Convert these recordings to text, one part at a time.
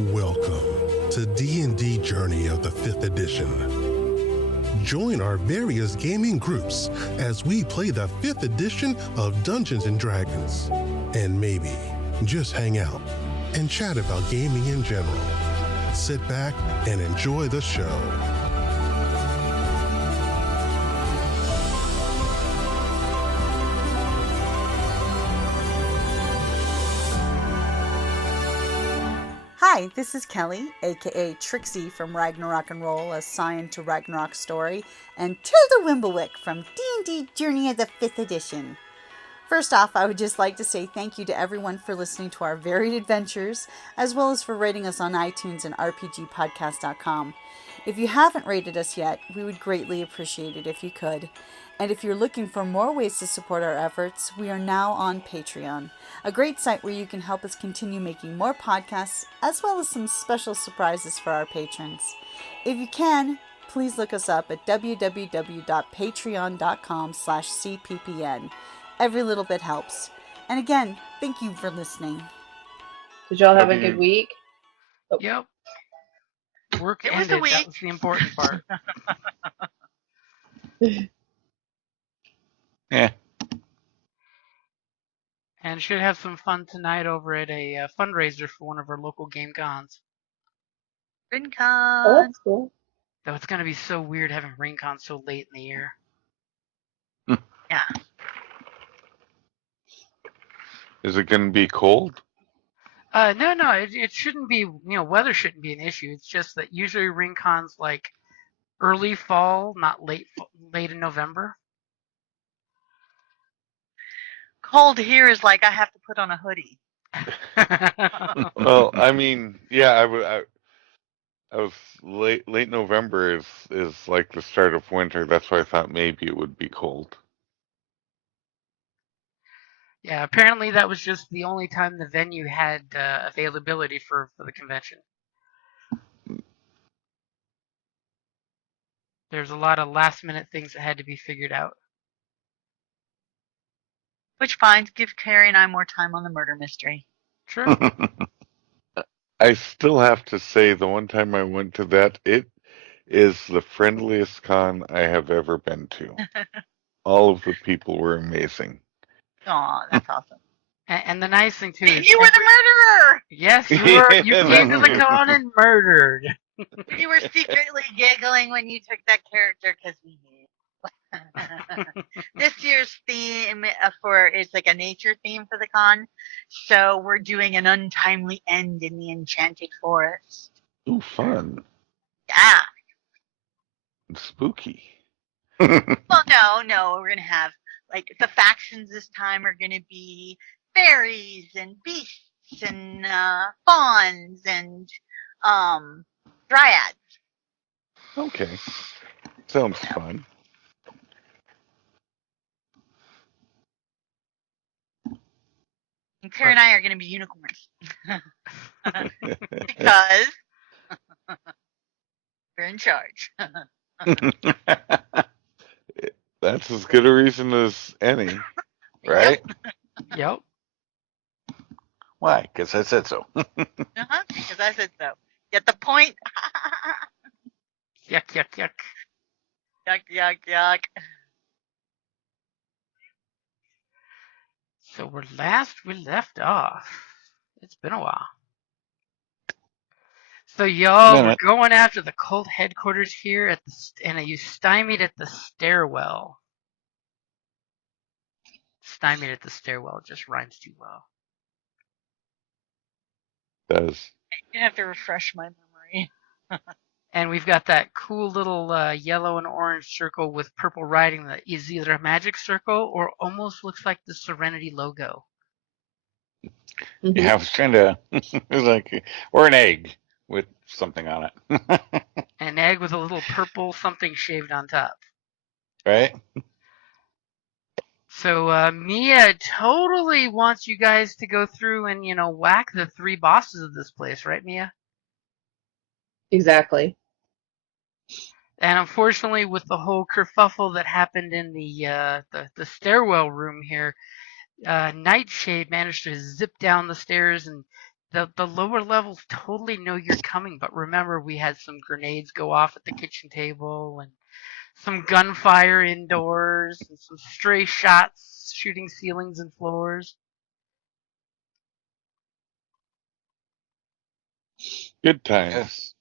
Welcome to D&D Journey of the 5th Edition. Join our various gaming groups as we play the 5th edition of Dungeons & Dragons. And maybe just hang out and chat about gaming in general. Sit back and enjoy the show. Hi, this is Kelly, aka Trixie from Ragnarok and Roll, assigned to Ragnarok Story, and Tilda Wimblewick from D&D Journey of the 5th Edition. First off, I would just like to say thank you to everyone for listening to our varied adventures, as well as for rating us on iTunes and RPGpodcast.com. If you haven't rated us yet, we would greatly appreciate it if you could. And if you're looking for more ways to support our efforts, we are now on Patreon, a great site where you can help us continue making more podcasts, as well as some special surprises for our patrons. If you can, please look us up at www.patreon.com/cppn. Every little bit helps. And again, thank you for listening. Did y'all have a good week? Oh. Yep. Work ended. That was the important part. Yeah. And should have some fun tonight over at a fundraiser for one of our local game cons. RinCon. Oh, that's cool. Though it's going to be so weird having RinCon so late in the year. Yeah. Is it going to be cold? No, it shouldn't be, weather shouldn't be an issue. It's just that usually RinCon's like early fall, not late in November. Cold here is like I have to put on a hoodie. Well, I mean, yeah, I was late November is like the start of winter. That's why I thought maybe it would be cold. Yeah, apparently that was just the only time the venue had availability for the convention. There's a lot of last-minute things that had to be figured out. Which fine, give Carrie and I more time on the murder mystery. Sure. I still have to say, the one time I went to that, it is the friendliest con I have ever been to. All of the people were amazing. Aw, that's awesome. And the nice thing, too, is... You were the murderer! Yes, you were. You came to the con and murdered. You were secretly giggling when you took that character because we knew. This year's theme is like a nature theme for the con, so we're doing an untimely end in the enchanted forest. Ooh, fun. Yeah. Spooky. Well, no, we're gonna have like the factions this time are gonna be fairies and beasts and fawns and dryads. Okay. Sounds fun. And Claire and I are going to be unicorns. Because we're in charge. That's as good a reason as any, right? Yep. Why? Because I said so. Because I said so. Get the point? Yuck, yuck, yuck. Yuck, yuck, yuck. So we left off. It's been a while. So y'all were going after the cult headquarters here and you stymied at the stairwell. Stymied at the stairwell just rhymes too well. Does. You have to refresh my memory. And we've got that cool little yellow and orange circle with purple writing that is either a magic circle or almost looks like the Serenity logo. Yeah, I was trying to. It was like, or an egg with something on it. An egg with a little purple something shaved on top. Right? So Mia totally wants you guys to go through and, whack the 3 bosses of this place, right, Mia? Exactly. And unfortunately, with the whole kerfuffle that happened in the stairwell room here, Nightshade managed to zip down the stairs and The lower levels totally know you're coming, but remember we had some grenades go off at the kitchen table and some gunfire indoors and some stray shots shooting ceilings and floors. Good times. Yes.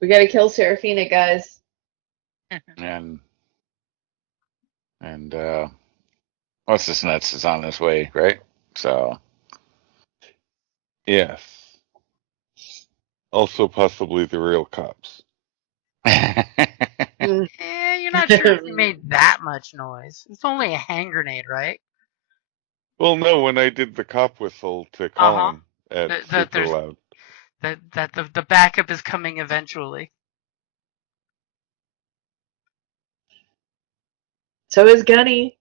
We gotta kill Serafina, guys. And what's this nuts is on his way, right? So Yes. Also, possibly the real cops. Mm. You're not sure if they made that much noise. It's only a hand grenade, right? Well, no, when I did the cop whistle to call him at That super there's loud. that the backup is coming eventually. So is Gunny.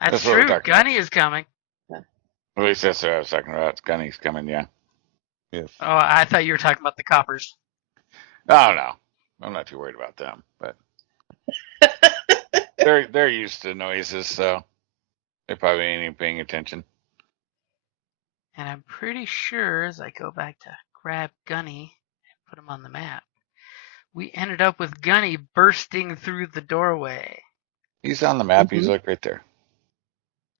That's That's what we're true. talking Gunny is coming. At least that's what I was talking about. Gunny's coming, yeah. Yes. Oh, I thought you were talking about the coppers. Oh no, I'm not too worried about them, but they're used to noises, so they probably ain't even paying attention. And I'm pretty sure, as I go back to grab Gunny and put him on the map, we ended up with Gunny bursting through the doorway. He's on the map. He's like right there,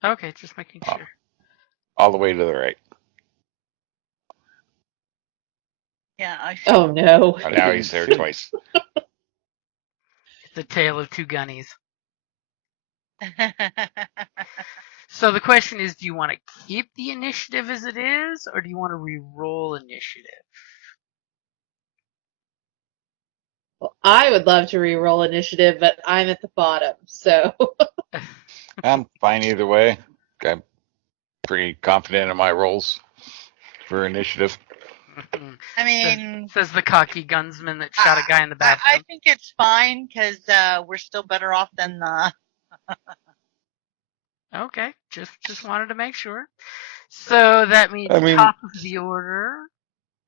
Okay, just making sure. all the way to the right. Yeah, I see. Oh no. Oh, now he's there twice. It's a tale of two Gunnies. So the question is, do you want to keep the initiative as it is, or do you want to re-roll initiative? Well, I would love to re-roll initiative, but I'm at the bottom, so. I'm fine either way. I'm pretty confident in my rolls for initiative. I mean, Says the cocky gunsman that shot a guy in the bathroom. I think it's fine because we're still better off than the. Okay, just wanted to make sure. So that means I mean- top of the order.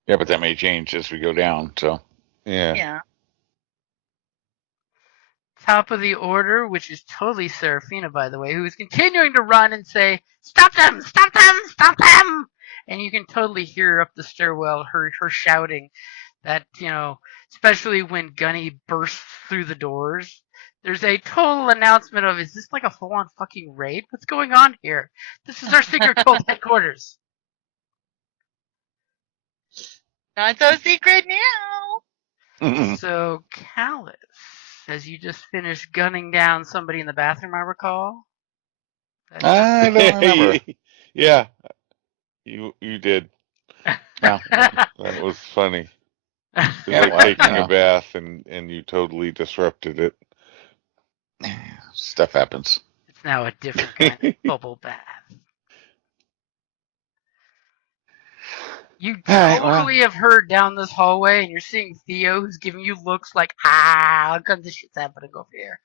Yeah, but that may change as we go down. So Yeah. Yeah. Top of the order, which is totally Serafina, by the way, who is continuing to run and say, "Stop them! Stop them! Stop them!" And you can totally hear up the stairwell her shouting that, especially when Gunny bursts through the doors. There's a total announcement of, is this like a full-on fucking raid? What's going on here? This is our secret cult headquarters. Not so secret now. So, Callus, as you just finished gunning down somebody in the bathroom, I recall. I don't remember. Yeah. You did. No. That was funny. It was Yeah, like well, taking no. a bath and you totally disrupted it. Stuff happens. It's now a different kind of bubble bath. You totally have heard down this hallway, and you're seeing Theo, who's giving you looks like, all kinds of shit's happening over here.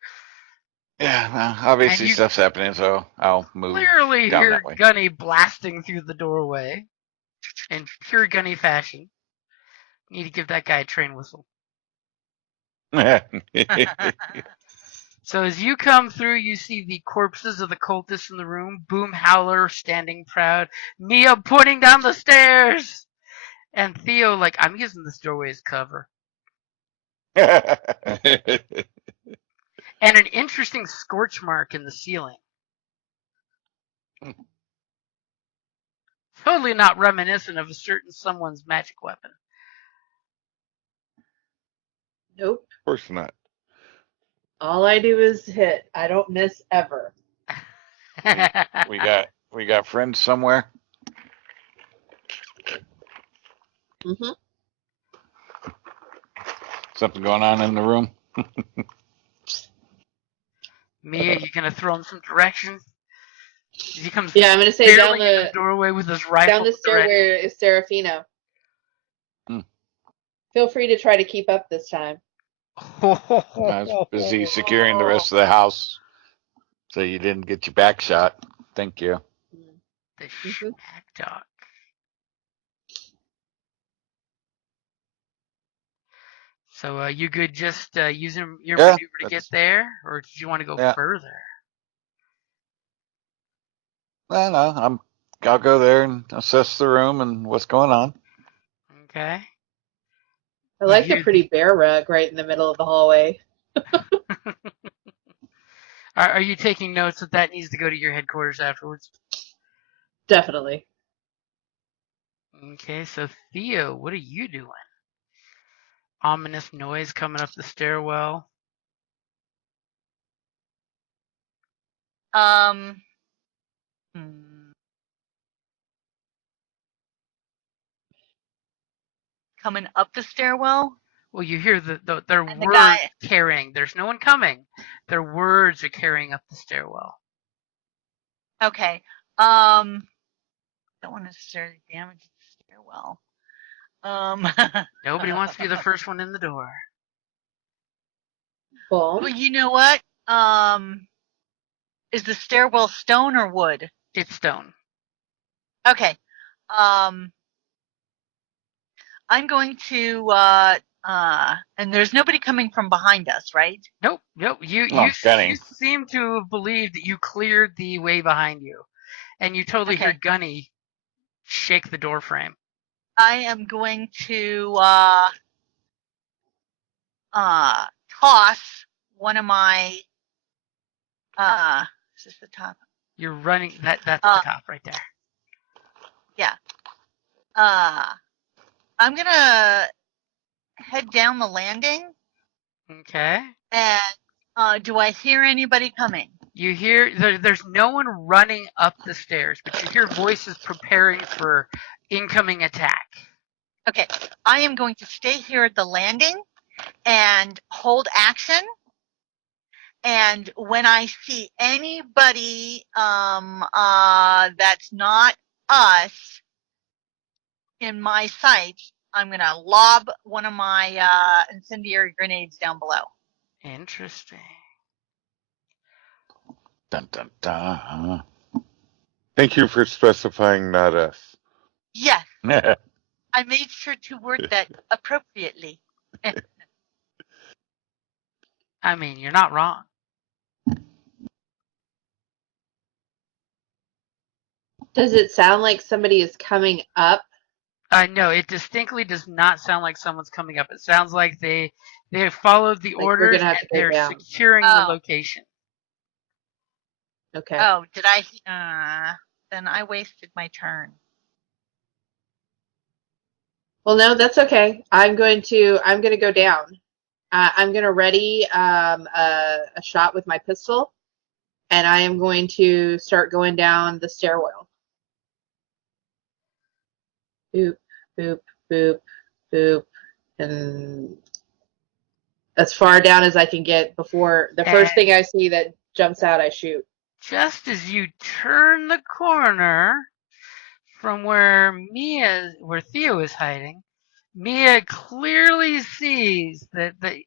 Yeah, well, obviously And you stuff's happening, so I'll move Clearly down hear that way. Gunny blasting through the doorway in pure Gunny fashion. Need to give that guy a train whistle. So as you come through, you see the corpses of the cultists in the room, Boom Howler standing proud, Mia pointing down the stairs, and Theo like, I'm using this doorway as cover. And an interesting scorch mark in the ceiling. Totally not reminiscent of a certain someone's magic weapon. Nope. Of course not. All I do is hit. I don't miss ever. we got friends somewhere. Mm-hmm. Something going on in the room. Mia, you gonna throw him some directions? He comes Yeah, I'm gonna say down barreling in the doorway with his rifle. down the stairway is Serafino. Feel free to try to keep up this time. I was busy securing the rest of the house, so you didn't get your back shot. Thank you. The schmack talk. So you good just using your maneuver to get there, or did you want to go further? Well, no, I'm I'll go there and assess the room and what's going on. Okay. I like You the pretty bear rug right in the middle of the hallway. Are you taking notes that needs to go to your headquarters afterwards? Definitely. Okay, so Theo, what are you doing? Ominous noise coming up the stairwell. Coming up the stairwell. Well, you hear their And the words guy- carrying. There's no one coming. Their words are carrying up the stairwell. Okay. Don't want to necessarily damage the stairwell. Nobody wants to be the first one in the door. Cool. Well, you know what? Is the stairwell stone or wood? It's stone. Okay. I'm going to and there's nobody coming from behind us, right? Nope. You Gunny. seem to have believed that you cleared the way behind you, and you totally hear Okay. Gunny shake the door frame. I am going to toss one of my is this the top? You're running. That's the top right there. Yeah. I'm gonna head down the landing. Okay. And do I hear anybody coming? You hear there's no one running up the stairs, but you hear voices preparing for incoming attack. Okay. I am going to stay here at the landing and hold action. And when I see anybody that's not us in my sight, I'm gonna lob one of my incendiary grenades down below. Interesting. Dun, dun, dun. Thank you for specifying not us. Yes, I made sure to word that appropriately. I mean, you're not wrong. Does it sound like somebody is coming up? No, it distinctly does not sound like someone's coming up. It sounds like they have followed the Like we're orders gonna have and to go they're down. securing the Oh. location. Okay. Oh, did I? Then I wasted my turn. Well, no, that's okay. I'm gonna go down. I'm gonna ready a shot with my pistol, and I am going to start going down the stairwell. Boop, boop, boop, boop, and as far down as I can get before the first thing I see that jumps out, I shoot. Just as you turn the corner from where Theo is hiding, Mia clearly sees that the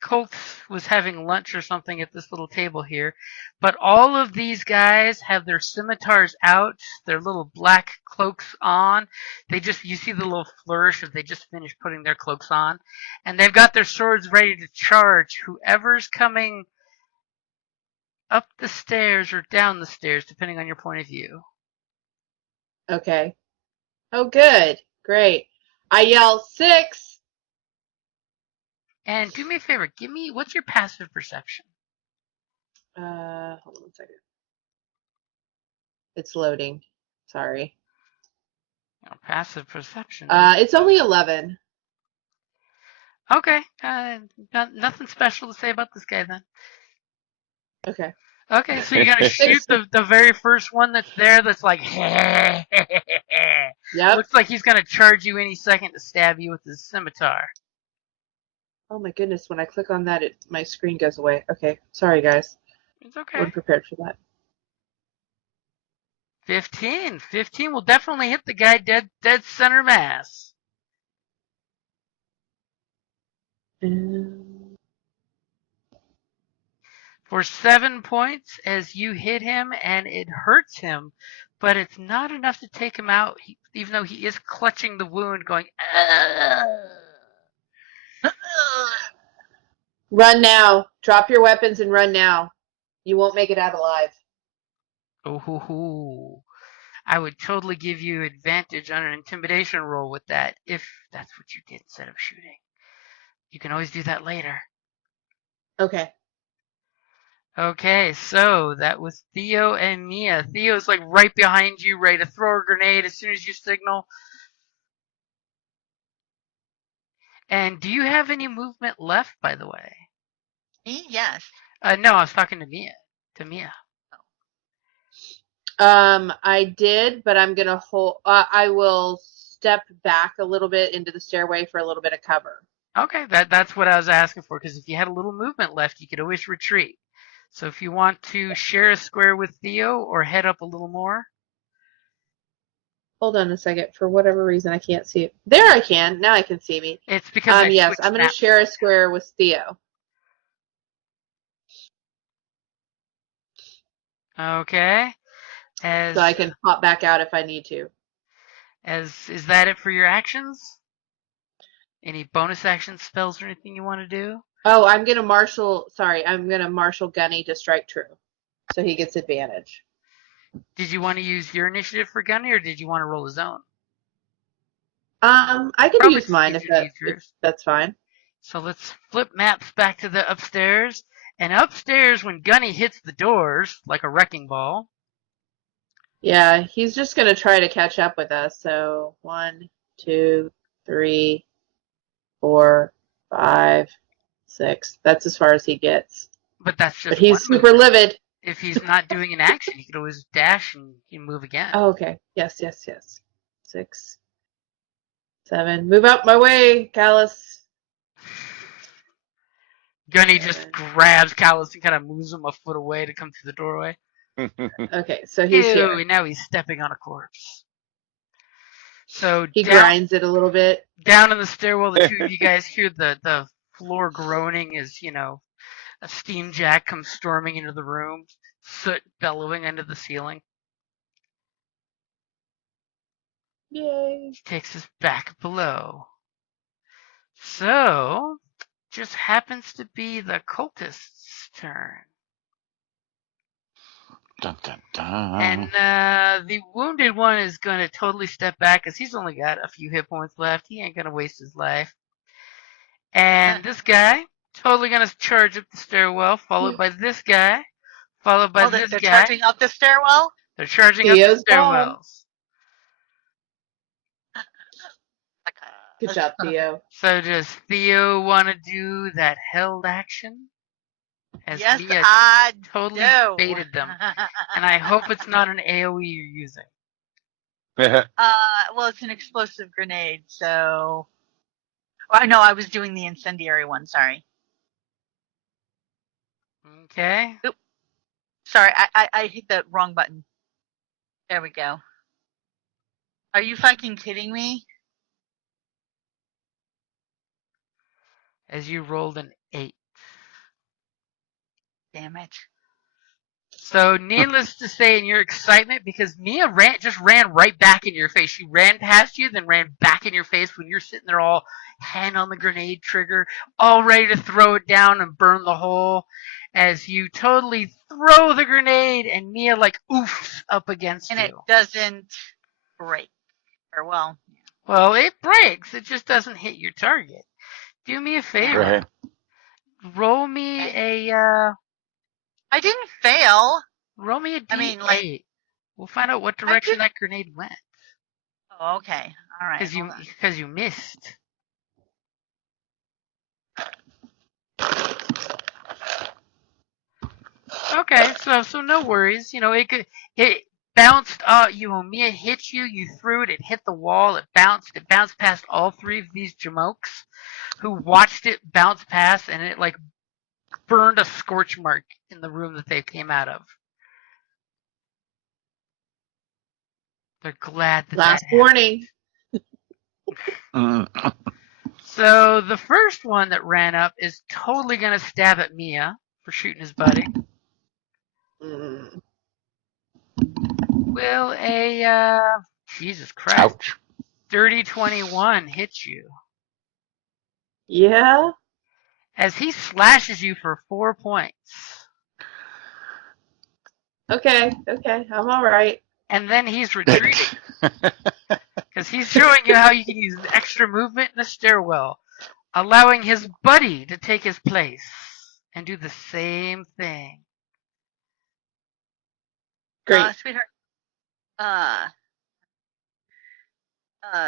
cult was having lunch or something at this little table here, but all of these guys have their scimitars out, their little black cloaks on. You see the little flourish as they just finished putting their cloaks on, and they've got their swords ready to charge whoever's coming up the stairs or down the stairs, depending on your point of view. Okay. Oh, good. Great. I yell 6. And do me a favor, what's your passive perception? Hold on one second. It's loading. Sorry. Passive perception. It's only 11. Okay. Nothing special to say about this guy then. Okay. Okay, so you're gonna shoot the very first one that's there that's like Yep. Looks like he's gonna charge you any second to stab you with his scimitar. Oh my goodness, when I click on that, my screen goes away. Okay. Sorry, guys. It's I okay. wasn't prepared for that. 15. 15 will definitely hit the guy dead center mass. For 7 points as you hit him, and it hurts him, but it's not enough to take him out, even though he is clutching the wound, going, Run now. Drop your weapons and run now. You won't make it out alive. oh. I would totally give you advantage on an intimidation roll with that, if that's what you did instead of shooting. You can always do that later. Okay. Okay, so that was Theo and Mia. Theo's like right behind you, ready to throw a grenade as soon as you signal. And do you have any movement left, by the way? Me? Yes. No, I was talking to Mia. I did, but I'm gonna hold. I will step back a little bit into the stairway for a little bit of cover. Okay, that's what I was asking for, because if you had a little movement left, you could always retreat. So if you want to share a square with Theo or head up a little more. Hold on a second. For whatever reason, I can't see it. There I can. Now I can see me. It's because I yes, switched I'm going to maps. share a square with Theo. Okay. So I can hop back out if I need to. Is that it for your actions? Any bonus action spells or anything you want to do? Oh, I'm going to marshal Gunny to strike true. So he gets advantage. Did you want to use your initiative for Gunny, or did you want to roll his own? I can use mine if that's fine. So let's flip maps back to the upstairs. And upstairs, when Gunny hits the doors like a wrecking ball. Yeah, he's just going to try to catch up with us. So 1, 2, 3, 4, 5, 6. That's as far as he gets. But that's just. But he's super livid. If he's not doing an action, he could always dash and he can move again. Oh, okay. Yes. 6, 7. Move out my way, Callus. Gunny just grabs Callus and kind of moves him a foot away to come through the doorway. Okay, so he's here. And now he's stepping on a corpse. So he grinds it a little bit. Down in the stairwell, the two of you guys hear the floor groaning as, a steam jack comes storming into the room, soot bellowing under the ceiling. Yay. He takes us back below. So, just happens to be the cultist's turn. Dun, dun, dun. And the wounded one is going to totally step back because he's only got a few hit points left. He ain't going to waste his life. And this guy, totally going to charge up the stairwell, followed by this guy, followed by this they're guy. They're charging up the stairwell? They're charging up the stairwells. Good job, Theo. So does Theo want to do that held action? As yes, Mia I totally do. baited them. And I hope it's not an AoE you're using. Well, it's an explosive grenade, so... no, I was doing the incendiary one, sorry. Okay. Oop. Sorry, I hit the wrong button. There we go. Are you fucking kidding me? As you rolled an 8. Damn it. So, needless to say, in your excitement, because Mia just ran right back in your face. She ran past you, then ran back in your face when you're sitting there all hand on the grenade trigger, all ready to throw it down and burn the hole. As you totally throw the grenade, and Mia oofs up against you. And it doesn't break. Or, well... Well, it breaks. It just doesn't hit your target. Do me a favor. Right. Roll me a... I didn't fail. Roll me a D8. We'll find out what direction that grenade went. Oh, okay. All right. Because you missed. Okay, so no worries. It bounced. Mia hit you. You threw it. It hit the wall. It bounced past all three of these jamokes, who watched it bounce past, and it burned a scorch mark in the room that they came out of. They're glad that last warning. So the first one that ran up is totally gonna stab at Mia for shooting his buddy. Will a Jesus Christ. Ouch. Dirty 21 hit you. Yeah. As he slashes you for 4 points. Okay, I'm all right. And then he's retreating. Because he's showing you how you can use extra movement in a stairwell, allowing his buddy to take his place and do the same thing. Great. Sweetheart.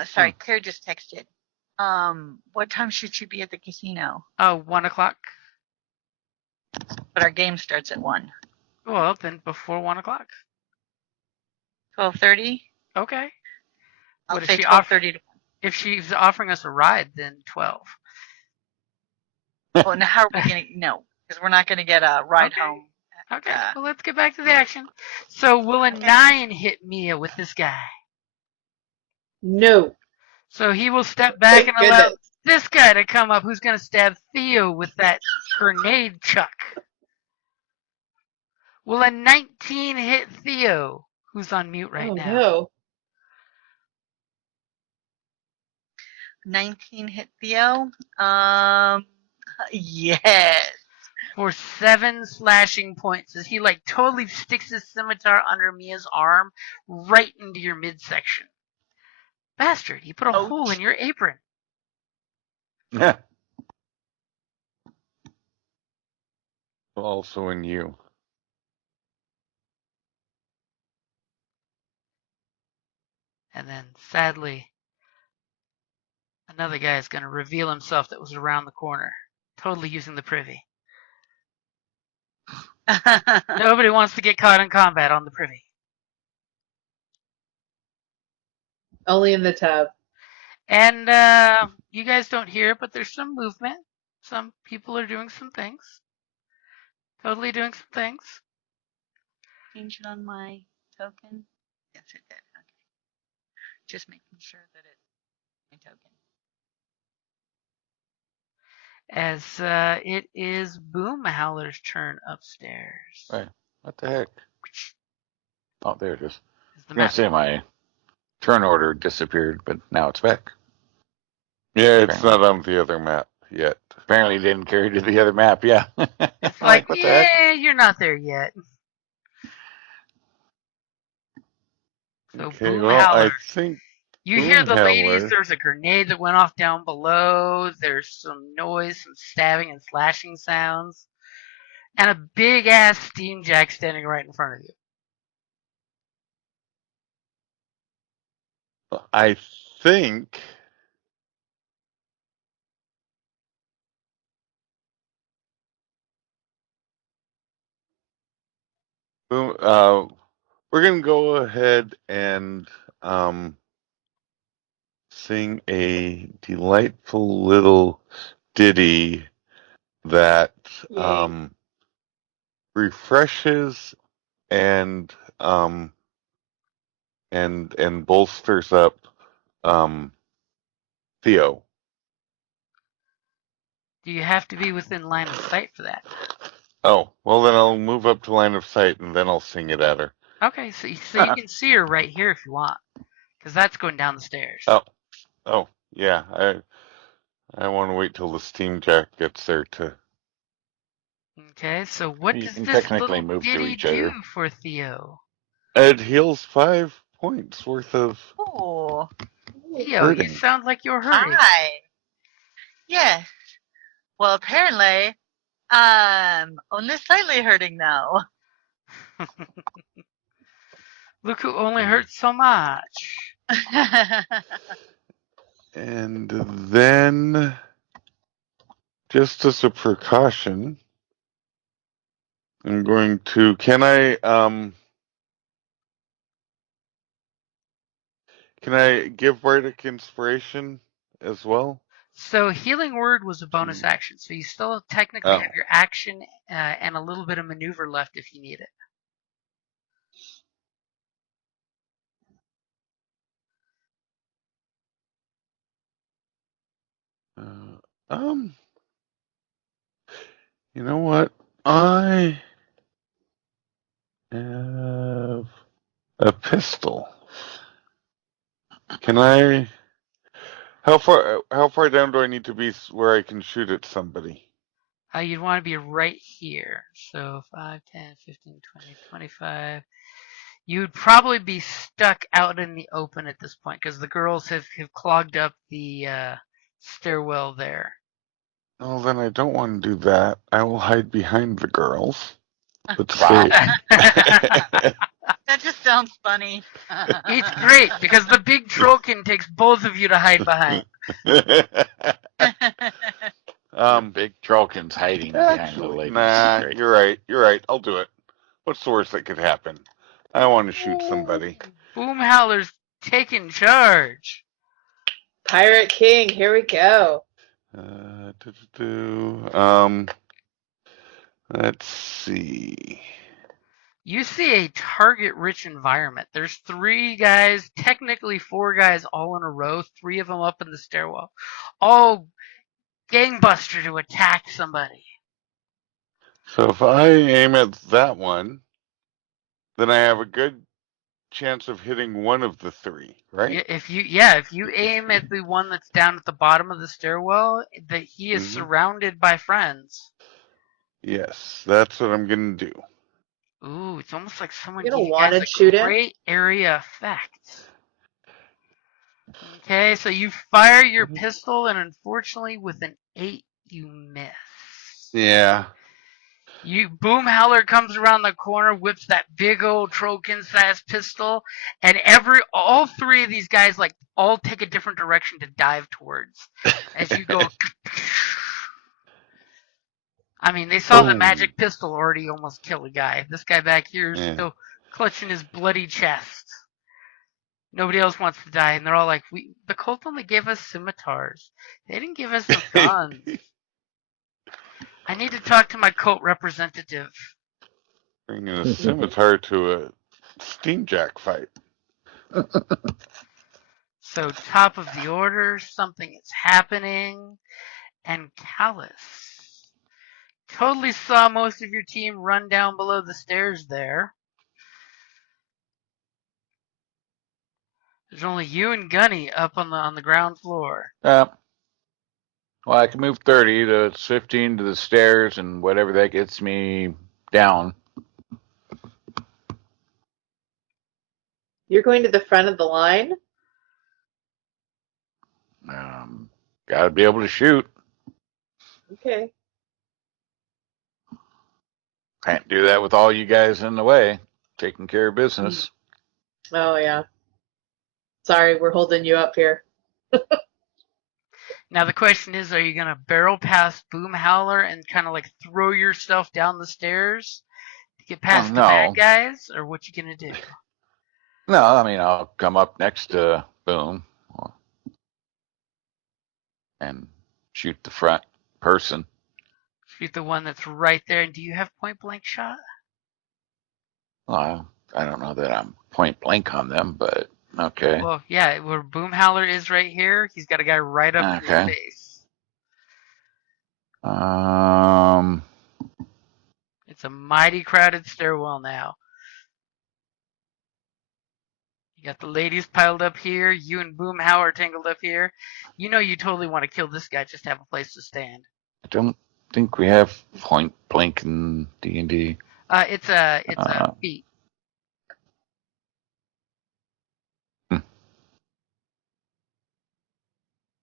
Sorry, Claire just texted. What time should you be at the casino? 1 o'clock. But our game starts at 1. Well, then before 1 o'clock. 12:30? Okay. I'll What if say she 12:30 to If she's offering us a ride, then 12. Oh, now how are we gonna? No, because we're not gonna get a ride Okay. home. Okay, well, let's get back to the action. So will a 9 hit Mia with this guy? No. So he will step back Thank and allow goodness. this guy to come up who's going to stab Theo with that grenade chuck. Will a 19 hit Theo, who's on mute right now? No. 19 hit Theo. Yes. For 7 slashing points as he like totally sticks his scimitar under Mia's arm right into your midsection. Bastard, he put a hole in your apron. Also in you. And then, sadly, another guy is going to reveal himself that was around the corner, totally using the privy. Nobody wants to get caught in combat on the privy. Only in the tub. And you guys don't hear it, but there's some movement. Some people are doing some things. Totally doing some things. Change it on my token. Yes, it did. Okay. Just making sure that it's my token. As it is Boomhowler's turn upstairs. Right. What the heck? Oh, there it is. Is I the was going map to say my turn order disappeared, but now it's back. Yeah, it's not on the other map yet. Apparently didn't carry to the other map, yeah. It's like, what the heck? yeah, you're not there yet. So Okay, well, I Boomhowler. think You hear the ladies, Boomhowler. there's a grenade that went off down below, there's some noise, some stabbing and slashing sounds, and a big ass steam jack standing right in front of you. I think we're gonna go ahead and sing a delightful little ditty that refreshes and bolsters up Theo. Do you have to be within line of sight for that? Oh, well then I'll move up to line of sight and then I'll sing it at her. Okay, so you can see her right here if you want, because that's going down the stairs. Oh, yeah. I want to wait till the steam jack gets there to. Okay, so what You does can this technically little move to ditty each do other. for Theo? It heals 5 points worth of. Oh. Theo, hurting. you sound like you're hurting. Hi. Yes. Well, apparently, I'm only slightly hurting now. Look who only hurts so much. And then, just as a precaution, I'm going to. Can I give Bardic Inspiration as well? So healing word was a bonus action, so you still technically have your action and a little bit of maneuver left if you need it. You know what? I have a pistol. Can I? How far down do I need to be where I can shoot at somebody? You'd want to be right here. So 5, 10, 15, 20, 25. You'd probably be stuck out in the open at this point because the girls have clogged up the stairwell there. Oh, then I don't want to do that. I will hide behind the girls. Let's Wow. see. That just sounds funny. It's great because the big trollkin takes both of you to hide behind. Big trollkin's hiding behind the Actually, ladies. nah, Great. you're right. You're right. I'll do it. What's the worst that could happen? I want to shoot somebody. Boom Howler's taking charge. Pirate King, here we go. Let's see. You see a target-rich environment. There's 3 guys, technically 4 guys all in a row, 3 of them up in the stairwell, all gangbuster to attack somebody. So if I aim at that one, then I have a good chance of hitting one of the 3, right? If you aim at the one that's down at the bottom of the stairwell, that he is surrounded by friends. Yes, that's what I'm gonna do. Ooh, it's almost like someone You gave don't you want guys to a shoot him? great area effect. Okay, so you fire your pistol, and unfortunately, with an 8, you miss. Yeah. Boom Howler comes around the corner, whips that big old trollkin-sized pistol, and all 3 of these guys all take a different direction to dive towards. As you go, I mean, they saw the magic pistol already almost kill a guy. This guy back here is still clutching his bloody chest. Nobody else wants to die, and they're all like, the cult only gave us scimitars. They didn't give us no guns. I need to talk to my cult representative. Bringing a scimitar to a steamjack fight. So, top of the order, something is happening, and Callus totally saw most of your team run down below the stairs there. There's only you and Gunny up on the ground floor. Well, I can move 30 to 15 to the stairs and whatever that gets me down. You're going to the front of the line? Got to be able to shoot. Okay. Can't do that with all you guys in the way, taking care of business. Oh, yeah. Sorry, we're holding you up here. Now the question is, are you going to barrel past Boom Howler and kind of throw yourself down the stairs to get past the bad guys? Or what you going to do? No, I mean, I'll come up next to Boom and shoot the front person. Shoot the one that's right there. And do you have point blank shot? Well, I don't know that I'm point blank on them, but okay. Well, yeah, where Boom Howler is right here, he's got a guy right up in his face. It's a mighty crowded stairwell now. You got the ladies piled up here. You and Boom Howler tangled up here. You know you totally want to kill this guy just to have a place to stand. I don't think we have point blank in D&D. It's a feat.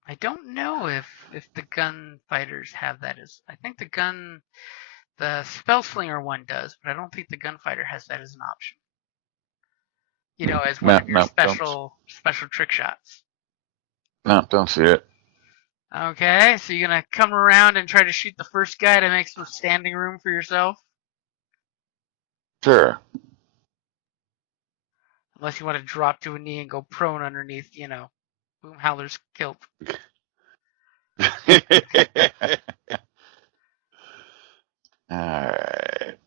I don't know if the gunfighters have that as. I think the spellslinger one does, but I don't think the gunfighter has that as an option. You know, as one of your special trick shots. No, don't see it. Okay, so you're gonna come around and try to shoot the first guy to make some standing room for yourself? Sure. Unless you want to drop to a knee and go prone underneath, Boom Howler's kilt. Alright.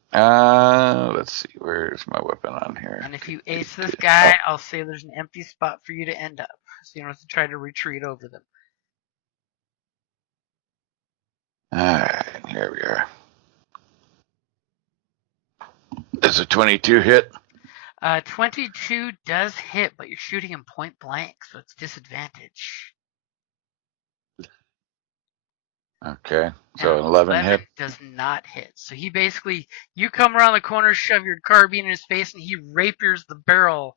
Let's see. Where's my weapon on here? And if you ace this guy, I'll say there's an empty spot for you to end up. So you don't have to try to retreat over them. Alright, here we are. Does a 22 hit? 22 does hit, but you're shooting him point blank, so it's disadvantage. Okay. So Now, 11 hit. does not hit. So he basically, you come around the corner, shove your carbine in his face, and he rapiers the barrel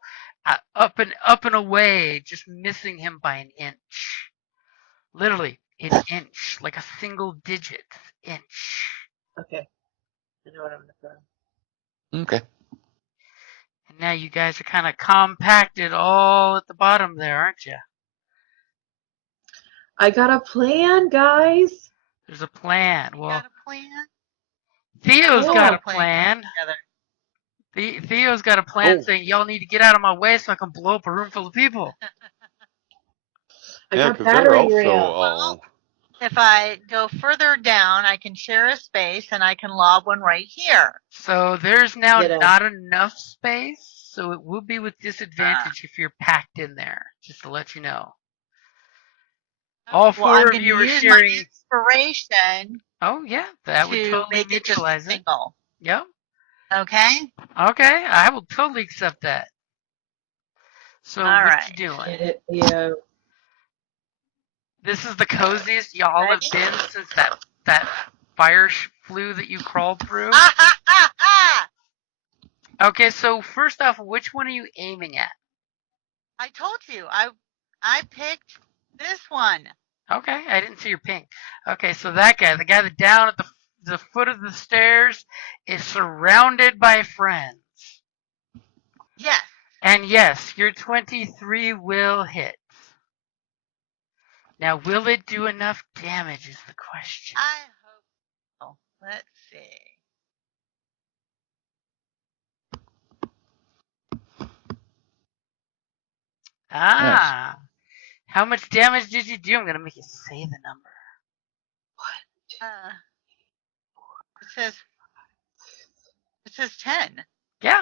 up and away, just missing him by an inch. Literally, an inch, like a single digit inch. Okay. I know what I'm gonna throw. Okay. And now you guys are kind of compacted all at the bottom there, aren't you? I got a plan, guys. There's a plan. Well, Got a plan? Theo's Yeah. got a Playing plan. together. Theo's got a plan Oh. saying, y'all need to get out of my way so I can blow up a room full of people. I Yeah, got because they're battering also ram. all. If I go further down, I can share a space and I can lob one right here. So there's now Ditto. not enough space, so it will be with disadvantage if you're packed in there, just to let you know. All Well, four I'm of going to you are use sharing. my inspiration Oh, yeah, that would to totally make it just a neutralize it. single. Yep. Okay? Okay, I will totally accept that. So All what right. you doing? Get it, Theo. This is the coziest y'all have Ready? been since that fire flue that you crawled through. Ah, ha, ha, ha! Okay, so first off, which one are you aiming at? I told you. I picked this one. Okay, I didn't see your ping. Okay, so that guy, the guy that down at the foot of the stairs, is surrounded by friends. Yes. And yes, your 23 will hit. Now, will it do enough damage is the question. I hope so. Let's see. Ah, how much damage did you do? I'm going to make you say the number. Uh, it says 10. Yeah.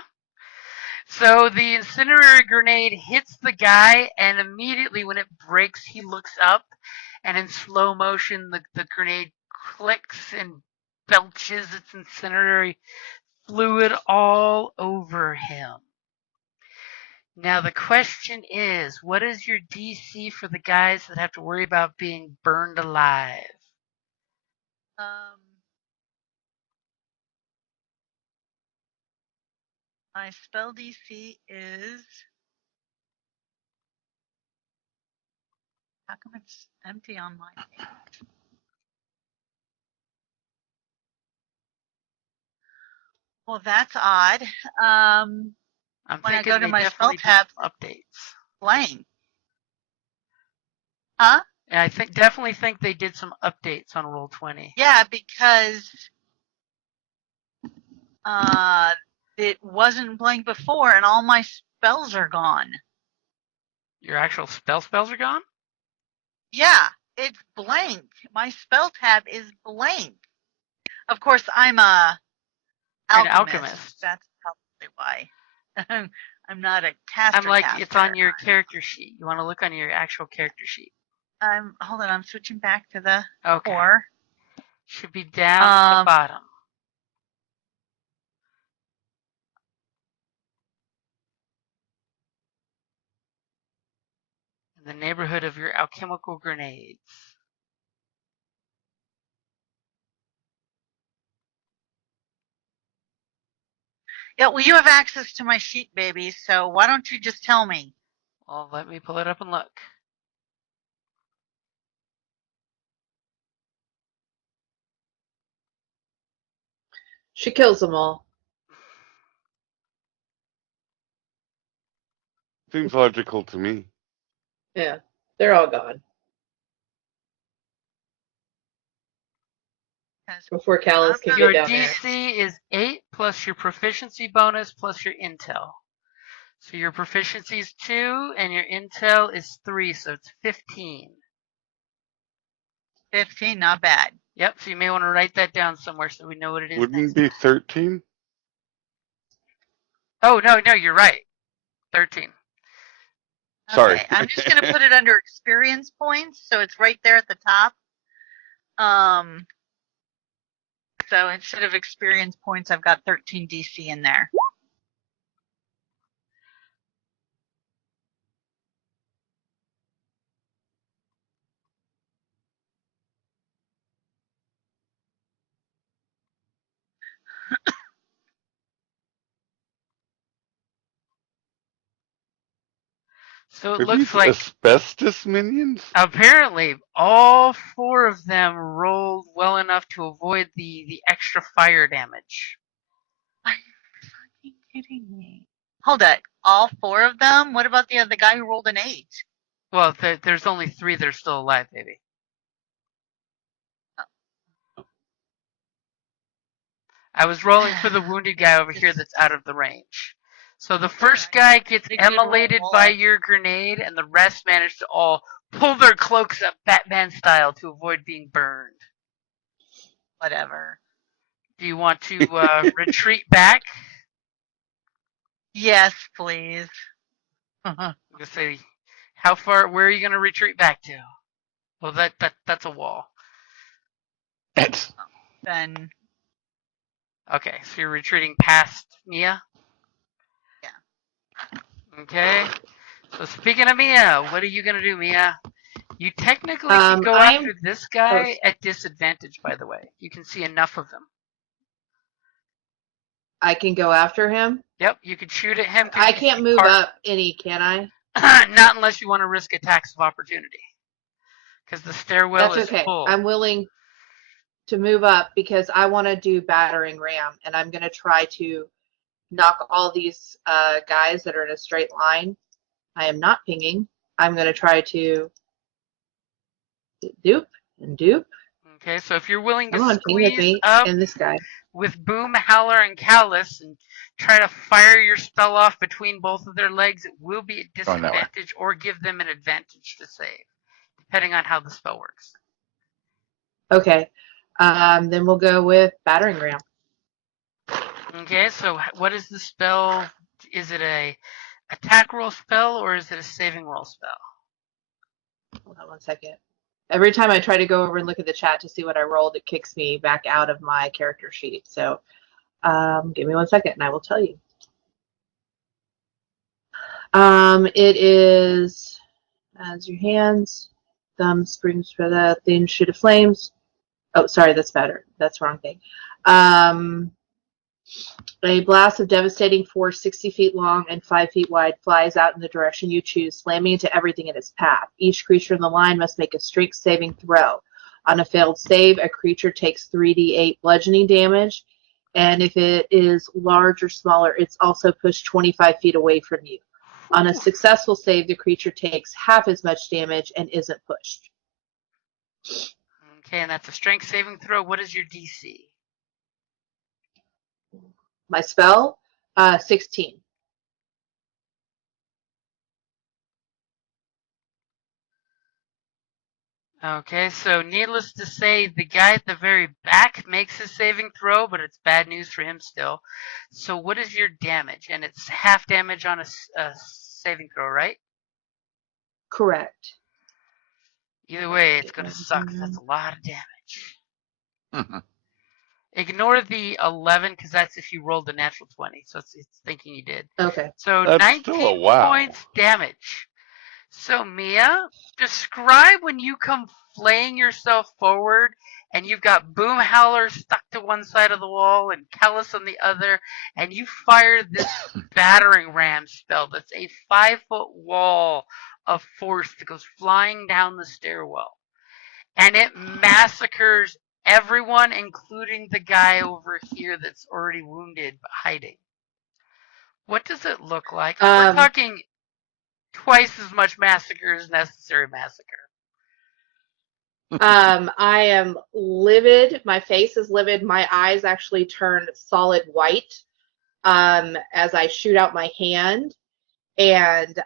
So the incendiary grenade hits the guy, and immediately when it breaks, he looks up, and in slow motion, the grenade clicks and belches its incendiary fluid all over him. Now the question is, what is your DC for the guys that have to worry about being burned alive? My spell DC is. How come it's empty on my page? Well, that's odd. I'm when I thinking go to they my spell definitely did tab, some updates. blank. Huh? And I definitely think they did some updates on Roll20. Yeah, because it wasn't blank before, and all my spells are gone. Your actual spells are gone? Yeah, it's blank. My spell tab is blank. Of course, I'm a You're an alchemist. alchemist. That's probably why. I'm not a caster. I'm like, it's on your character sheet. You want to look on your actual character sheet. Hold on, I'm switching back to the Okay. 4. Should be down at the bottom. In the neighborhood of your alchemical grenades. Yeah, well, you have access to my sheet, baby, so why don't you just tell me? Well, let me pull it up and look. She kills them all. Seems logical to me. Yeah, they're all gone. Before Callus can Your get down there. DC is 8 plus your proficiency bonus plus your intel. So your proficiency is 2 and your intel is 3, so it's 15. 15, not bad. Yep, so you may want to write that down somewhere so we know what it is. Wouldn't it be 13? Oh, no, you're right. 13. Sorry. Okay, I'm just going to put it under experience points, so it's right there at the top. So instead of experience points, I've got 13 DC in there. So it Are looks these like asbestos minions? apparently all 4 of them rolled well enough to avoid the extra fire damage. Are you fucking kidding me? Hold it. All 4 of them? What about the other guy who rolled an 8? Well, there's only 3 that are still alive, baby. I was rolling for the wounded guy over here that's out of the range. So the first guy gets Pretty good immolated roll. by your grenade, and the rest manage to all pull their cloaks up Batman style to avoid being burned. Whatever. Do you want to retreat back? Yes, please. I'm gonna say, how far? Where are you gonna retreat back to? Well, that's a wall. It's Then, Okay, so you're retreating past Mia. yeah. Okay. So speaking of Mia, what are you gonna do, Mia? You technically can go I am. after this guy at disadvantage, by the way. You can see enough of him. I can go after him. Yep, you can shoot at him. I can't move up any, can I? Not unless you want to risk attacks of opportunity. Because the stairwell That's is okay. full. I'm willing to move up because I want to do battering ram, and I'm going to try to knock all these guys that are in a straight line. I am not pinging. I'm going to try to dupe and dupe. Okay, so if you're willing to Come on, ping with squeeze me up and this guy. with Boom, Howler, and Callus and try to fire your spell off between both of their legs, it will be at Going that way. disadvantage or give them an advantage to save, depending on how the spell works. Okay. Then we'll go with battering ram. Okay, so what is the spell? Is it a attack roll spell or is it a saving roll spell? Hold on one second. Every time I try to go over and look at the chat to see what I rolled, it kicks me back out of my character sheet. So give me 1 second and I will tell you. It is as your hands, thumb springs for the thin shoot of flames. Oh, sorry, that's better. That's the wrong thing. A blast of devastating force 60 feet long and 5 feet wide flies out in the direction you choose, slamming into everything in its path. Each creature in the line must make a strength saving throw. On a failed save, a creature takes 3d8 bludgeoning damage, and if it is large or smaller, it's also pushed 25 feet away from you. On a successful save, the creature takes half as much damage and isn't pushed. Okay, and that's a strength saving throw. What is your DC? My spell, 16. Okay, so needless to say, the guy at the very back makes his saving throw, but it's bad news for him still. So what is your damage? And it's half damage on a saving throw, right? Correct. Either way, it's going to suck 'cause that's a lot of damage. Ignore the 11 because that's if you rolled a natural 20, so it's thinking you did. Okay. So That's 19 still a wow. points damage. So Mia, describe when you come flaying yourself forward and you've got Boom Howler stuck to one side of the wall and Callus on the other, and you fire this battering ram spell that's a 5-foot wall of force that goes flying down the stairwell. And it massacres everyone, including the guy over here that's already wounded but hiding. What does it look like? We're talking twice as much massacre as necessary massacre. I am livid. My face is livid. My eyes actually turn solid white as I shoot out my hand. And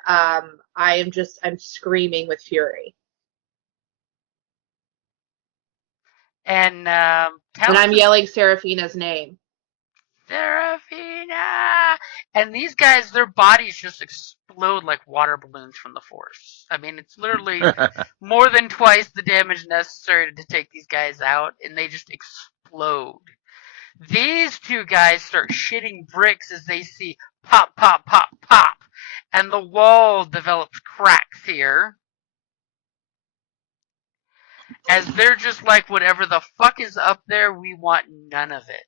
I'm screaming with fury. And I'm yelling Seraphina's name. Seraphina! And these guys, their bodies just explode like water balloons from the force. I mean, it's literally more than twice the damage necessary to take these guys out, and they just explode. These two guys start shitting bricks as they see pop, pop, pop, pop, and the wall develops cracks here. As they're just like, whatever the fuck is up there, we want none of it.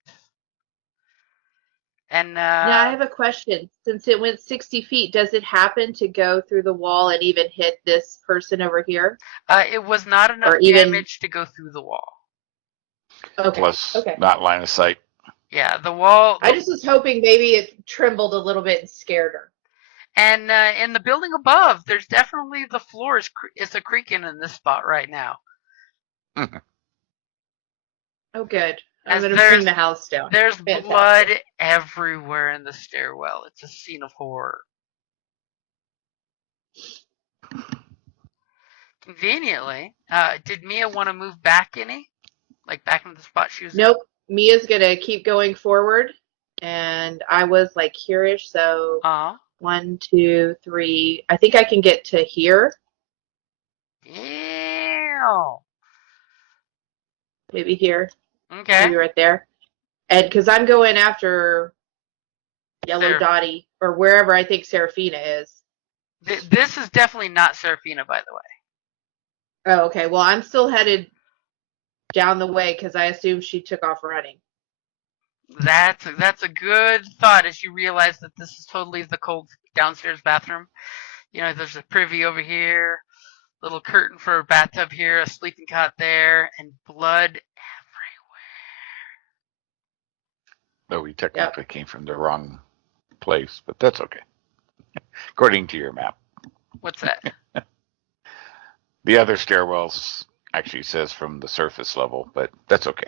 And Now I have a question. Since it went 60 feet, does it happen to go through the wall and even hit this person over here? it was not enough Or even damage to go through the wall. okay. Plus, Okay. not line of sight. Yeah, the wall. I just was hoping maybe it trembled a little bit and scared her. And in the building above, there's definitely the floor is a creaking in this spot right now. Oh, good. As I'm going to there's- bring the house down. There's Fantastic. blood everywhere in the stairwell. It's a scene of horror. Conveniently, did Mia want to move back any? Like back into the spot she was in? Nope. Mia's going to keep going forward. And I was like here-ish, so 1, 2, 3. I think I can get to here. Ew. Maybe here. Okay. Maybe right there. And because I'm going after Yellow Seraph- Dottie or wherever I think Seraphina is. This is definitely not Seraphina, by the way. Oh, okay. Well, I'm still headed down the way because I assume she took off running. That's a good thought as you realize that this is totally the cold downstairs bathroom. You know, there's a privy over here, little curtain for a bathtub here, a sleeping cot there, and blood Though we technically came from the wrong place, but that's okay. According to your map. What's that? The other stairwells actually says from the surface level, but that's okay.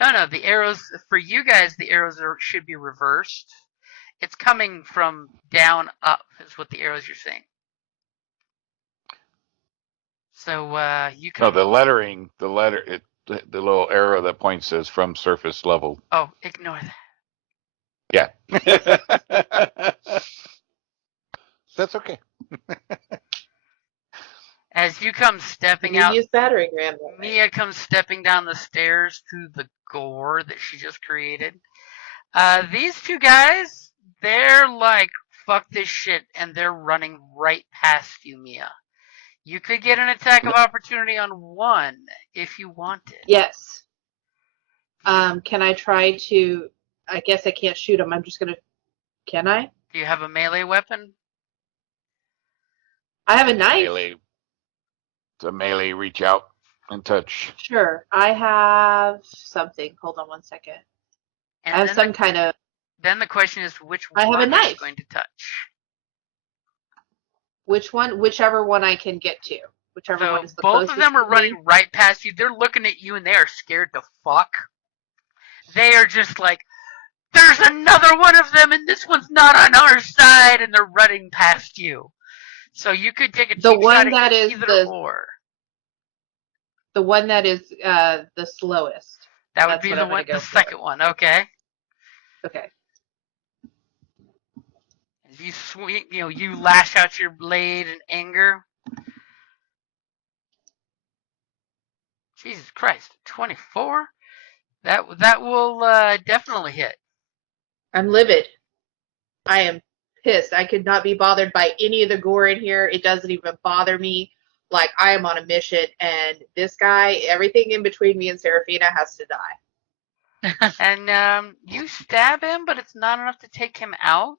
No, the arrows, for you guys, the arrows should be reversed. It's coming from down up, is what the arrows you're seeing. So, you can... No, the lettering, the little arrow that points says from surface level. Oh, ignore that. Yeah. That's okay. As you come stepping out, Use battering ram. Mia comes stepping down the stairs to the gore that she just created. These two guys, they're like, fuck this shit, and they're running right past you, Mia. You could get an attack of opportunity on one if you wanted. Yes. Can I try to... I guess I can't shoot him. I'm just going to... Can I? Do you have a melee weapon? I have a knife. It's a melee reach out and touch. Sure. I have something. Hold on one second. And I have some kind of... Then the question is, which I have one a are you knife. going to touch? Which one? Whichever one I can get to. Whichever So one is the both closest of them are to me. running right past you. They're looking at you and they are scared to fuck. They are just like, there's another one of them and this one's not on our side, and they're running past you. So you could take a cheap The one shot that at is either or. The one that is the slowest. That would That's be what the I'm gonna one, go the for. second one. Okay. Okay. As you swing, you lash out your blade in anger. Jesus Christ, 24. That will definitely hit. I'm livid. I am pissed. I could not be bothered by any of the gore in here. It doesn't even bother me. Like, I am on a mission, and this guy, everything in between me and Seraphina has to die. And you stab him, but it's not enough to take him out.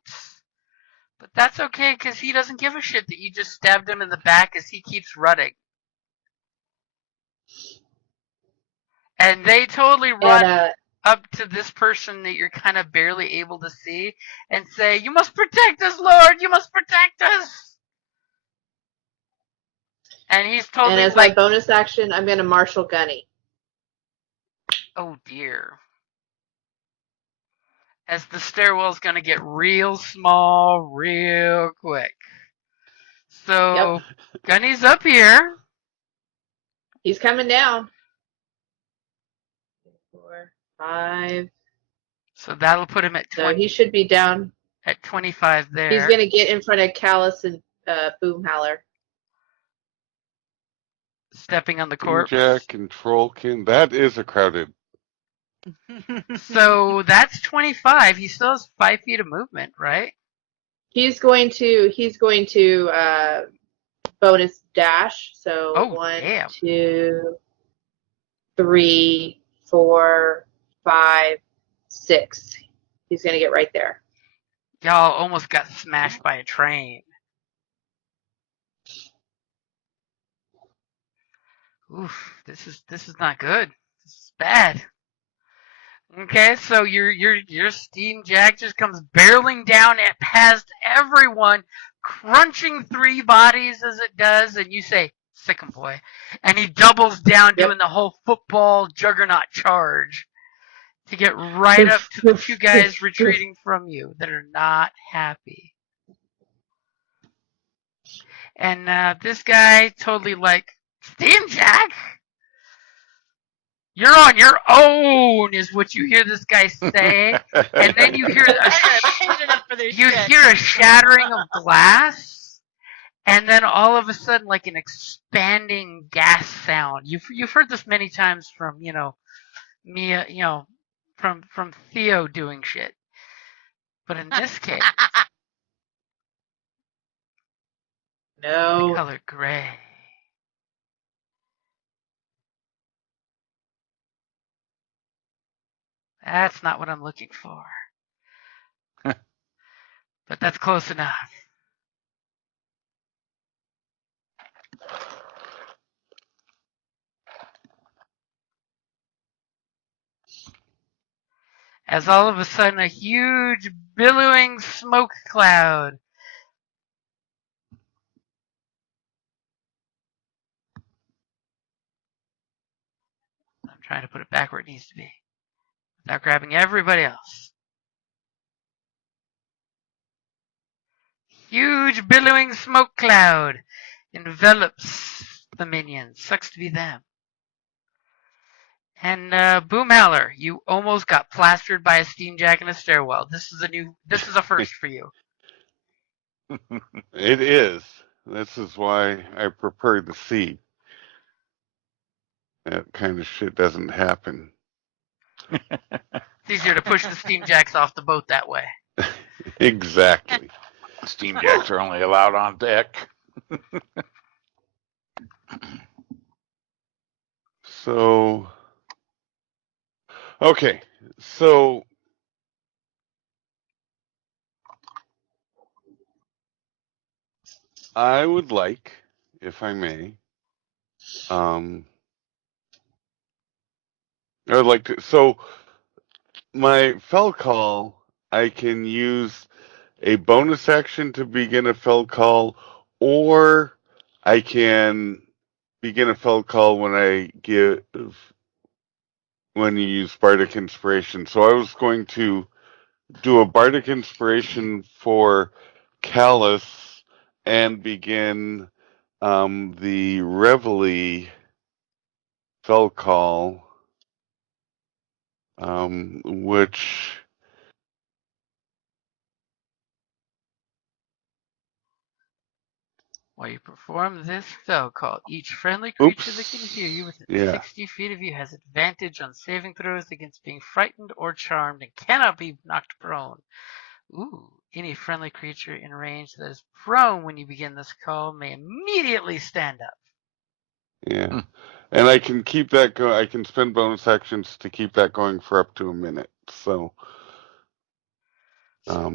But that's okay, because he doesn't give a shit that you just stabbed him in the back as he keeps running. And they totally run up to this person that you're kind of barely able to see and say, "You must protect us, Lord! You must protect us!" And he's totally And as my bonus action, I'm going to Marshal Gunny. Oh dear. As the stairwell's going to get real small real quick. So, Gunny's up here. He's coming down. 4, 5. So that'll put him at 20. So he should be down. At 25 there. He's going to get in front of Callus and Boomhowler. Stepping on the corpse. Jack and Trollkin. That is a crowded. So that's 25. He still has 5 feet of movement, right? He's going to bonus dash. So 1, damn. 2, 3, 4, 5, 6. He's going to get right there. Y'all almost got smashed by a train. Oof, this is not good. This is bad. Okay, so your steam jack just comes barreling down and past everyone, crunching 3 bodies as it does, and you say, "Sick 'em, boy," and he doubles down, doing the whole football juggernaut charge to get right up to the 2 guys retreating from you that are not happy. And this guy totally like, "Steam jack? You're on your own," is what you hear this guy say, and then you hear a shattering of glass, and then all of a sudden, like an expanding gas sound. You've heard this many times from me, from Theo doing shit, but in this case, the No. color gray. That's not what I'm looking for. But that's close enough. As all of a sudden a huge billowing smoke cloud I'm trying to put it back where it needs to be without grabbing everybody else. Huge billowing smoke cloud envelops the minions. Sucks to be them. And Boomhowler, you almost got plastered by a steam jack in a stairwell. This is a first for you. It is. This is why I prefer the sea. That kind of shit doesn't happen. It's easier to push the steam jacks off the boat that way. Exactly. Steam jacks are only allowed on deck. So, okay. So, I would like, if I may, I would like to. So, my fell call, I can use a bonus action to begin a fell call, or I can begin a fell call when you use Bardic Inspiration. So I was going to do a Bardic Inspiration for Callus and begin the Reveille fell call, which While you perform this spell call, each friendly creature that can hear you within Yeah. 60 feet of you has advantage on saving throws against being frightened or charmed and cannot be knocked prone. Ooh, any friendly creature in range that is prone when you begin this call may immediately stand up. Yeah. And I can keep that going. I can spend bonus actions to keep that going for up to a minute. So,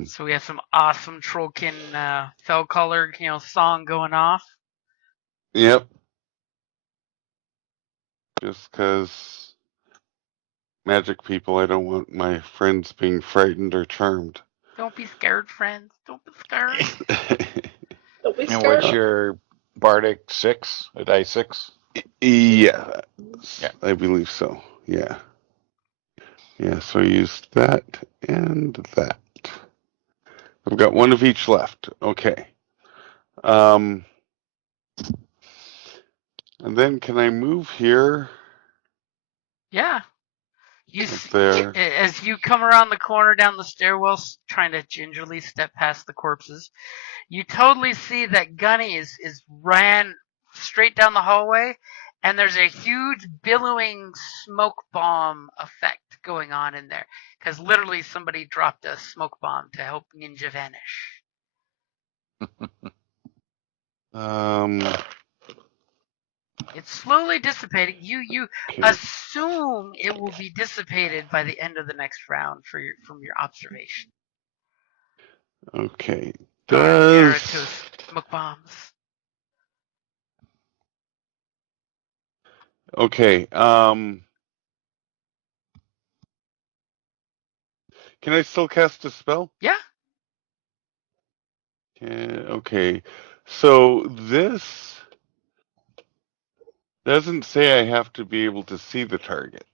So we have some awesome Trollkin fell color, song going off. yep. Just because magic people, I don't want my friends being frightened or charmed. Don't be scared, friends. Don't be scared. Don't be And scared. what's your Bardic 6? A die 6? Yeah, Yeah. I believe so. Yeah. Yeah, so I used that and that. I've got one of each left. Okay. And then can I move here? Yeah. There. As you come around the corner down the stairwell, trying to gingerly step past the corpses, you totally see that Gunny is ran straight down the hallway, and there's a huge billowing smoke bomb effect going on in there, because literally somebody dropped a smoke bomb to help Ninja vanish. It's slowly dissipating. You Okay. assume it will be dissipated by the end of the next round from your observation. Okay. Gyarados smoke bombs. Okay. Can I still cast a spell? Yeah. Okay. So this doesn't say I have to be able to see the target.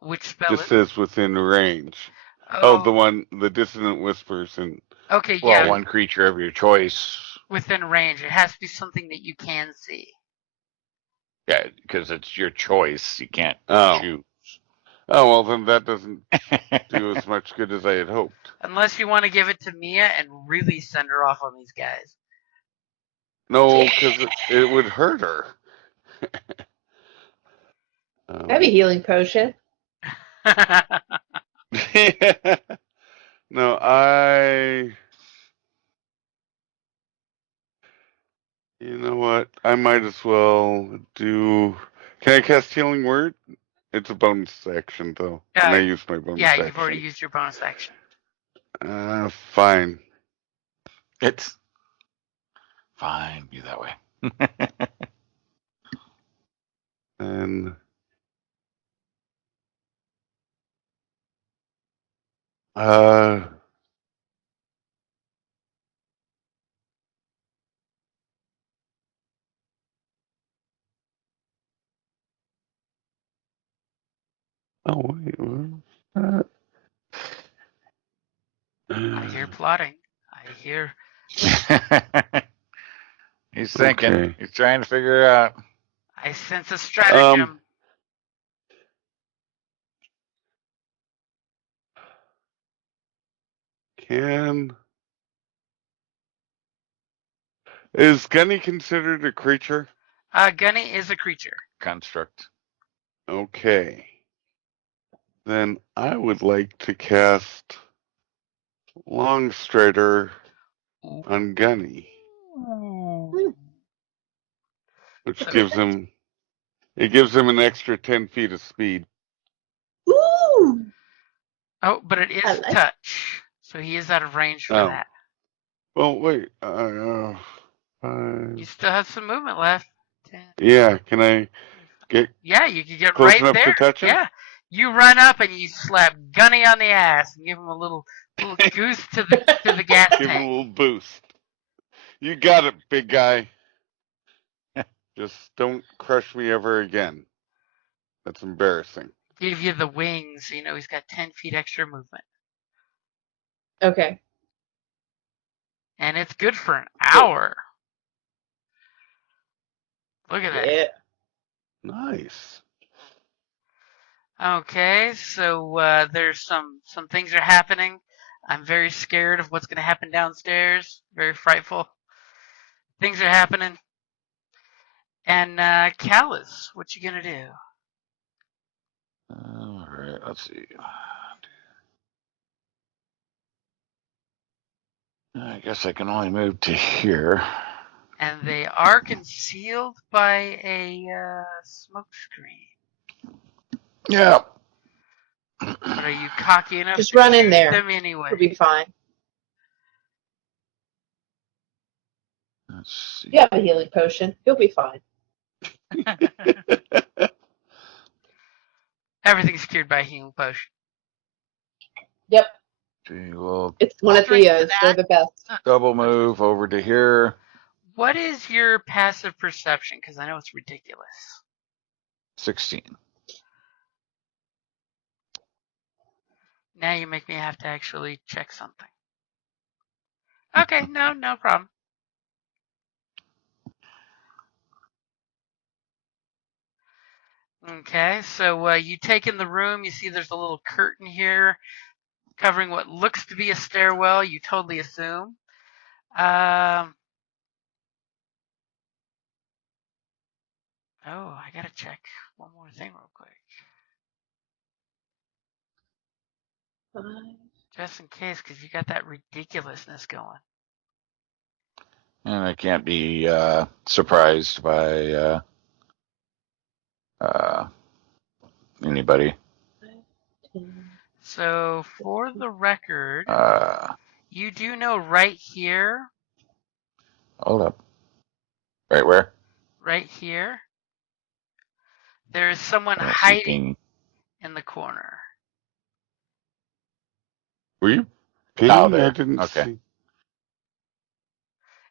Which spell Just is it? says within range. Oh, the dissonant whispers and okay, Well, yeah. one creature of your choice. Within range. It has to be something that you can see. Yeah, because it's your choice. You can't choose. Oh, well, then that doesn't do as much good as I had hoped. Unless you want to give it to Mia and really send her off on these guys. No, because it would hurt her. I have a healing potion. No, you know what? I might as well do. Can I cast Healing Word? It's a bonus action, though. And I used my bonus action. Yeah, you've already used your bonus action. Fine. It's fine. Be that way. And oh wait, what was that? I hear plotting. I hear. He's thinking. Okay. He's trying to figure it out. I sense a stratagem. Is Gunny considered a creature? Gunny is a creature. Construct. Okay. Then I would like to cast Long Strider on Gunny, which gives him an extra 10 feet of speed. Ooh! Oh, but it is touch, so he is out of range for that. Well, wait. You still have some movement left. 10. Yeah, can I get? Yeah, you can get close right enough there. to touch him? Yeah, you run up and you slap Gunny on the ass and give him a little goose to the gas Give him a tank. little boost. You got it, big guy. Just don't crush me ever again. That's embarrassing. Give you the wings. You know he's got 10 feet extra movement. Okay. And it's good for an hour. Look at that. Yeah. Nice. Okay, so there's some things are happening. I'm very scared of what's going to happen downstairs. Very frightful. Things are happening. And Callus, what you gonna do? All right. Let's see. I guess I can only move to here. And they are concealed by a smoke screen. Yeah. But are you cocky enough Just to run in shoot there. them anyway? It'll be fine. Let's see. You have a healing potion. You'll be fine. Everything's secured by a healing potion. Yep. We'll It's one of Theo's. They're the best. double move over to here. What is your passive perception? Because I know it's ridiculous. 16. Now you make me have to actually check something. Okay, no problem. Okay, so you take in the room, you see there's a little curtain here covering what looks to be a stairwell, you totally assume. Oh, I gotta check one more thing real quick. Just in case, because you got that ridiculousness going. And I can't be surprised by Anybody? So for the record, Hold you do know right here, up. Right where? there is someone I don't see hiding ping. in the corner. Were you Oh, pinging? there. I didn't Okay. see.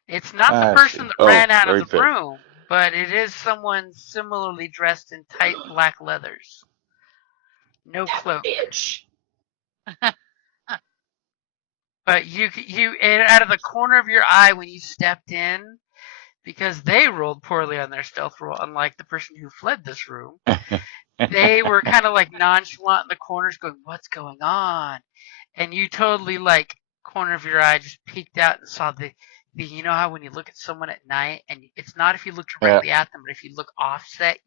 It's not the I person see. that Oh, ran out of the right there. room, but it is someone similarly dressed in tight black leathers. No cloak. Bitch. But you out of the corner of your eye when you stepped in, because they rolled poorly on their stealth roll, unlike the person who fled this room, they were kind of like nonchalant in the corners going, "What's going on?" And you totally like corner of your eye just peeked out and saw the you know how when you look at someone at night and it's not if you look Yeah. directly at them, but if you look offset,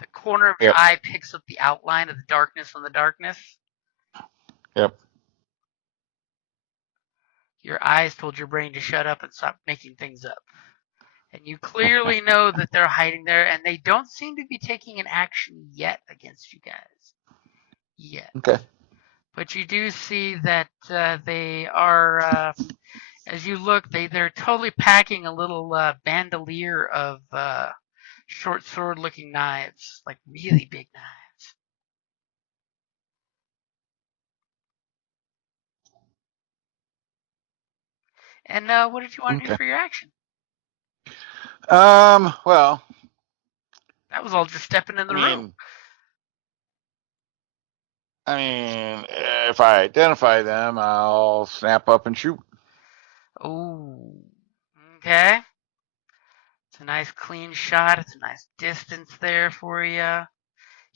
the corner of your Yep. eye picks up the outline of the darkness on the darkness. Yep. Your eyes told your brain to shut up and stop making things up. And you clearly know that they're hiding there, and they don't seem to be taking an action yet against you guys. Yet. Okay. But you do see that they are, as you look, they're totally packing a little bandolier of short sword-looking knives, like really big knives. And what did you want to do Okay. for your action? Well, That was all just stepping in the room. I mean, if I identify them, I'll snap up and shoot. Oh, okay. It's a nice clean shot. It's a nice distance there for you.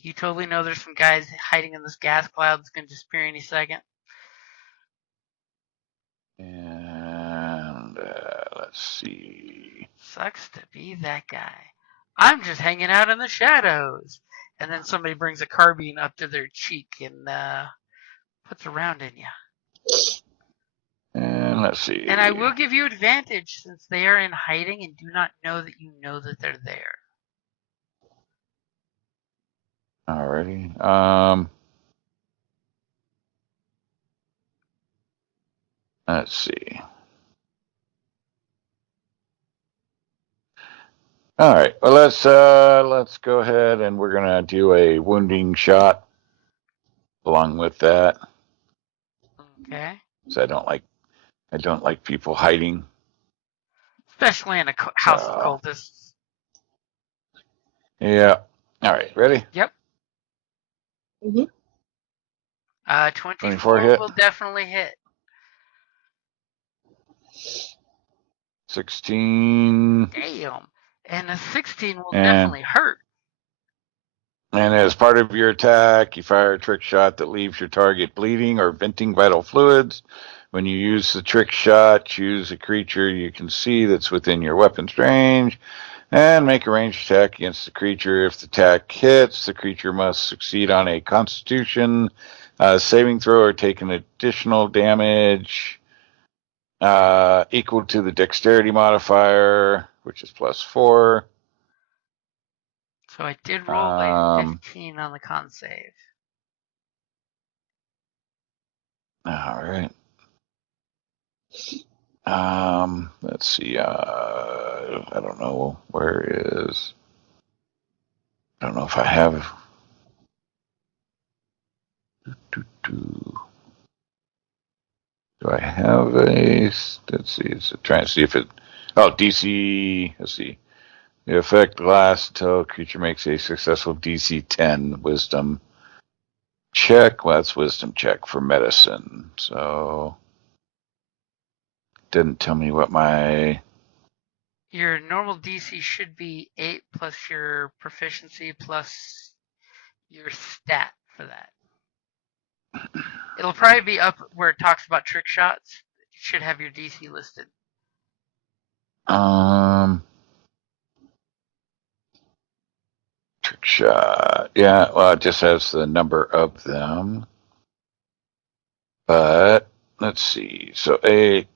You totally know there's some guys hiding in this gas cloud that's going to disappear any second. And let's see. Sucks to be that guy. I'm just hanging out in the shadows. And then somebody brings a carbine up to their cheek and puts a round in you. And let's see. And I will give you advantage since they are in hiding and do not know that you know that they're there. Alrighty. Let's see. All right. Well, let's go ahead and we're gonna do a wounding shot along with that. Okay. Because I don't like people hiding. Especially in a house of cultists. Yeah. All right. Ready? Yep. Mm-hmm. 24 hit. will definitely hit. 16. Damn. And a 16 will definitely hurt. And as part of your attack, you fire a trick shot that leaves your target bleeding or venting vital fluids. When you use the trick shot, choose a creature you can see that's within your weapon's range and make a ranged attack against the creature. If the attack hits, the creature must succeed on a Constitution saving throw or take an additional damage equal to the dexterity modifier, which is +4. So I did roll a 15 on the con save. All right. Let's see. I don't know where is. I don't know if I have. Do I have a? Let's see. It's trying to see if it. Oh, DC. Let's see. The effect lasts until a creature makes a successful DC 10 Wisdom check. Well, that's Wisdom check for medicine. So didn't tell me what my. Your normal DC should be 8 plus your proficiency plus your stat for that. It'll probably be up where it talks about trick shots. It should have your DC listed. Trick shot. Yeah, well, it just has the number of them. But let's see. So 8.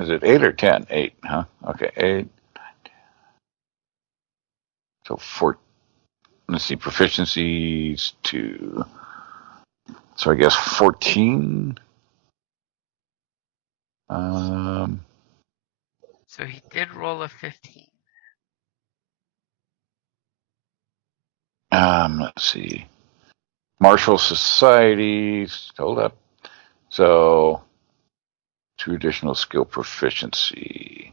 Is it 8 or 10? 8, huh? Okay, 8. So let's see, proficiencies to, so I guess 14. So he did roll a 15. Let's see. Martial societies. Hold up. So 2 additional skill proficiency.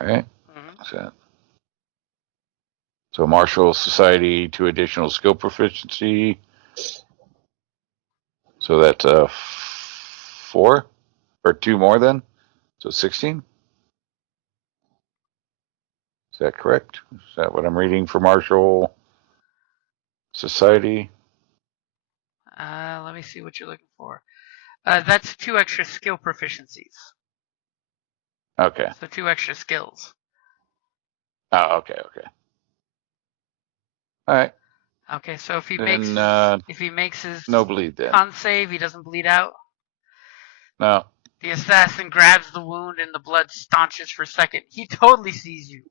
All right. What's that? So martial society, 2 additional skill proficiency. So that's 4 or 2 more then. So 16. Is that correct? Is that what I'm reading for martial society? Let me see what you're looking for. That's 2 extra skill proficiencies. Okay. So 2 extra skills. Oh, okay. All right. Okay, so if he Then, makes his no bleed then. con save, he doesn't bleed out. No. The assassin grabs the wound and the blood staunches for a second. He totally sees you.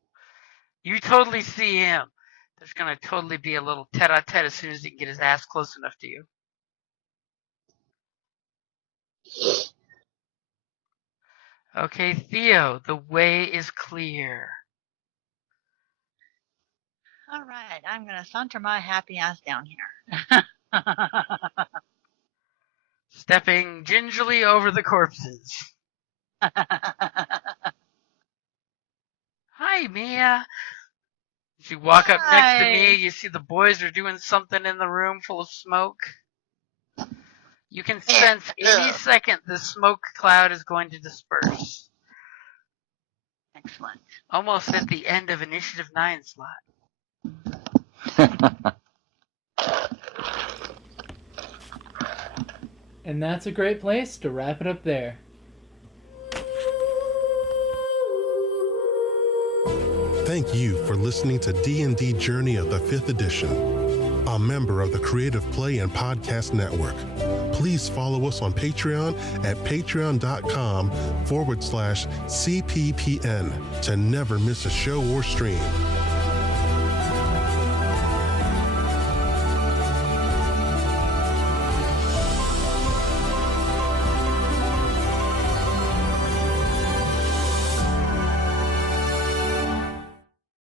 You totally see him. There's gonna totally be a little tete-a-tete as soon as he can get his ass close enough to you. Okay, Theo, the way is clear. All right, I'm going to saunter my happy ass down here. Stepping gingerly over the corpses. Hi, Mia. As you walk up next to me, you see the boys are doing something in the room full of smoke. You can sense any second the smoke cloud is going to disperse. Excellent. Almost at the end of Initiative 9 slot. And that's a great place to wrap it up there. Thank you for listening to D&D Journey of the 5th Edition, a member of the Creative Play and Podcast Network. Please follow us on Patreon at patreon.com/CPPN to never miss a show or stream.